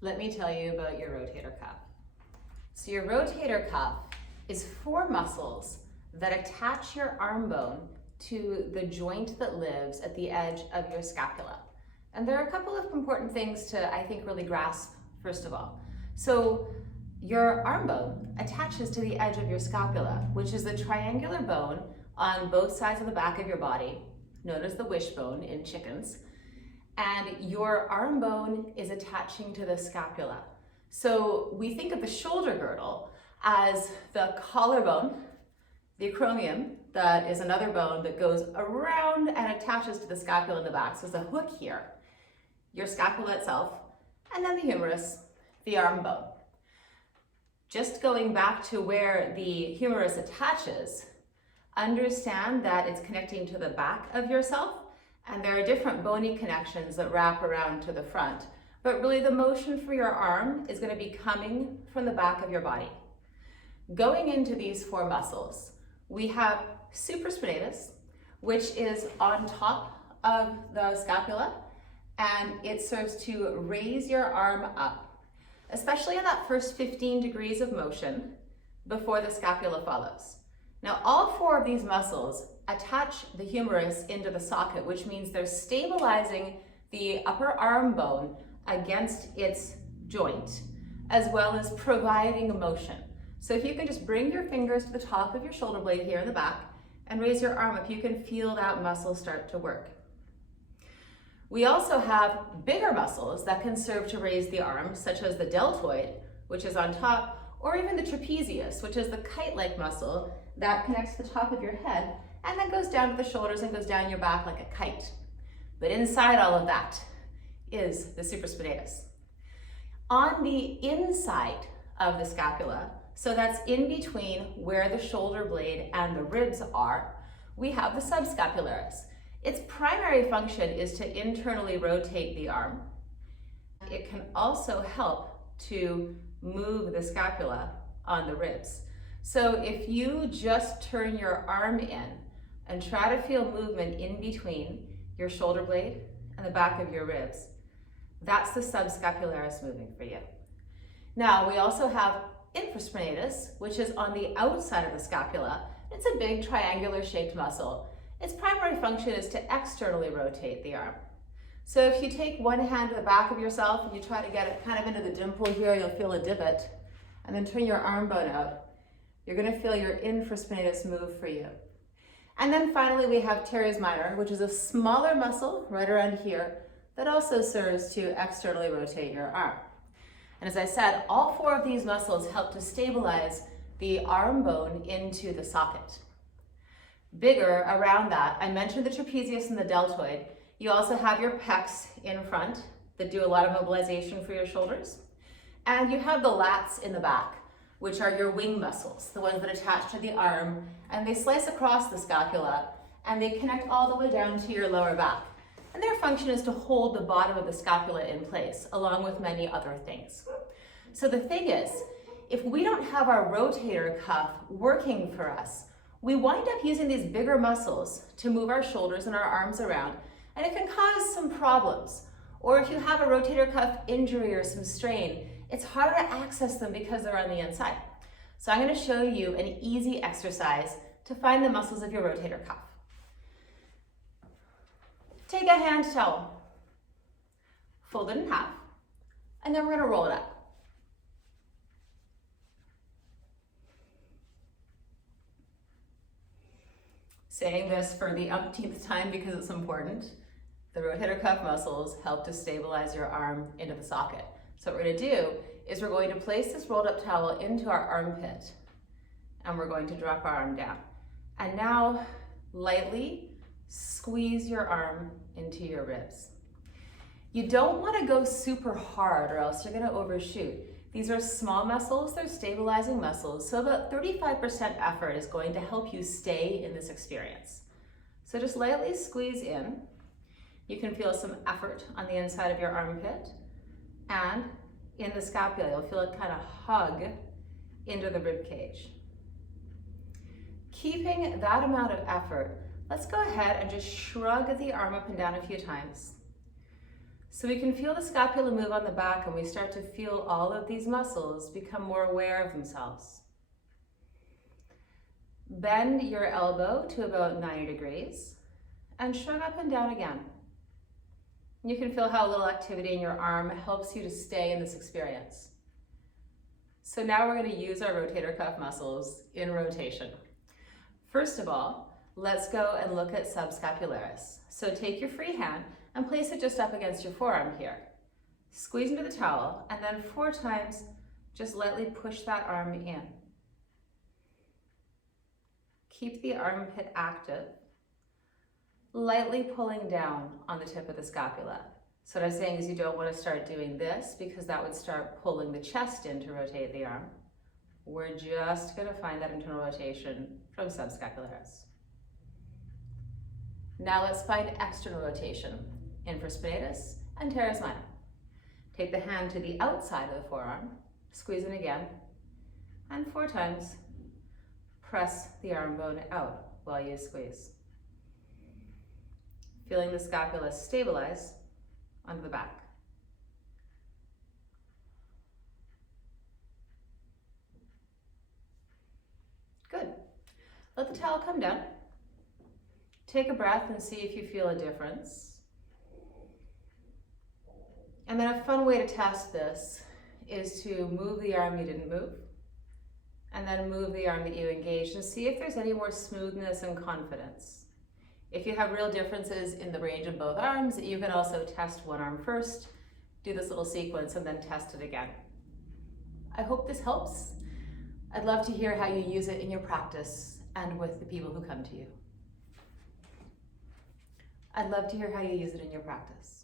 Let me tell you about your rotator cuff. So your rotator cuff is 4 muscles that attach your arm bone to the joint that lives at the edge of your scapula. And there are a couple of important things to, I think, really grasp, first of all. So your arm bone attaches to the edge of your scapula, which is the triangular bone on both sides of the back of your body, known as the wishbone in chickens. And your arm bone is attaching to the scapula. So we think of the shoulder girdle as the collarbone, the acromion, that is another bone that goes around and attaches to the scapula in the back. So there's a hook here, your scapula itself, and then the humerus, the arm bone. Just going back to where the humerus attaches, understand that it's connecting to the back of yourself, and there are different bony connections that wrap around to the front. But really the motion for your arm is going to be coming from the back of your body. Going into these 4 muscles, we have Supraspinatus, which is on top of the scapula, and it serves to raise your arm up, especially in that first 15 degrees of motion before the scapula follows. Now, all 4 of these muscles attach the humerus into the socket, which means they're stabilizing the upper arm bone against its joint, as well as providing a motion. So if you can just bring your fingers to the top of your shoulder blade here in the back and raise your arm up, you can feel that muscle start to work. We also have bigger muscles that can serve to raise the arm, such as the deltoid, which is on top, or even the trapezius, which is the kite-like muscle that connects to the top of your head and then goes down to the shoulders and goes down your back like a kite. But inside all of that is the supraspinatus. On the inside of the scapula, so that's in between where the shoulder blade and the ribs are, we have the subscapularis. Its primary function is to internally rotate the arm. It can also help to move the scapula on the ribs. So if you just turn your arm in and try to feel movement in between your shoulder blade and the back of your ribs, that's the subscapularis moving for you. Now, we also have Infraspinatus, which is on the outside of the scapula. It's a big triangular shaped muscle. Its primary function is to externally rotate the arm. So if you take one hand to the back of yourself and you try to get it kind of into the dimple here, you'll feel a divot, and then turn your arm bone out, you're going to feel your infraspinatus move for you. And then finally we have Teres Minor, which is a smaller muscle right around here that also serves to externally rotate your arm. And as I said, all 4 of these muscles help to stabilize the arm bone into the socket. Bigger around that, I mentioned the trapezius and the deltoid. You also have your pecs in front that do a lot of mobilization for your shoulders. And you have the lats in the back, which are your wing muscles, the ones that attach to the arm, and they slice across the scapula, and they connect all the way down to your lower back. And their function is to hold the bottom of the scapula in place, along with many other things. So the thing is, if we don't have our rotator cuff working for us, we wind up using these bigger muscles to move our shoulders and our arms around, and it can cause some problems. Or if you have a rotator cuff injury or some strain, it's harder to access them because they're on the inside. So I'm going to show you an easy exercise to find the muscles of your rotator cuff. Take a hand towel, fold it in half, and then we're going to roll it up. Saying this for the umpteenth time because it's important. The rotator cuff muscles help to stabilize your arm into the socket. So what we're going to do is we're going to place this rolled up towel into our armpit, and we're going to drop our arm down. And now lightly squeeze your arm into your ribs. You don't want to go super hard or else you're going to overshoot. These are small muscles, they're stabilizing muscles, so about 35% effort is going to help you stay in this experience. So just lightly squeeze in. You can feel some effort on the inside of your armpit, and in the scapula, you'll feel it kind of hug into the rib cage. Keeping that amount of effort, let's go ahead and just shrug the arm up and down a few times. So we can feel the scapula move on the back, and we start to feel all of these muscles become more aware of themselves. Bend your elbow to about 90 degrees and shrug up and down again. You can feel how a little activity in your arm helps you to stay in this experience. So now we're going to use our rotator cuff muscles in rotation. First of all, let's go and look at subscapularis. So take your free hand and place it just up against your forearm here. Squeeze into the towel, and then 4 times just lightly push that arm in. Keep the armpit active, lightly pulling down on the tip of the scapula. So what I'm saying is you don't want to start doing this because that would start pulling the chest in to rotate the arm. We're just going to find that internal rotation from subscapularis. Now let's find external rotation, Infraspinatus and Teres Minor. Take the hand to the outside of the forearm, squeeze in again, and 4 times press the arm bone out while you squeeze. Feeling the scapula stabilize onto the back. Good. Let the towel come down. Take a breath and see if you feel a difference. And then a fun way to test this is to move the arm you didn't move, and then move the arm that you engaged, and see if there's any more smoothness and confidence. If you have real differences in the range of both arms, you can also test one arm first, do this little sequence, and then test it again. I hope this helps. I'd love to hear how you use it in your practice and with the people who come to you. I'd love to hear how you use it in your practice.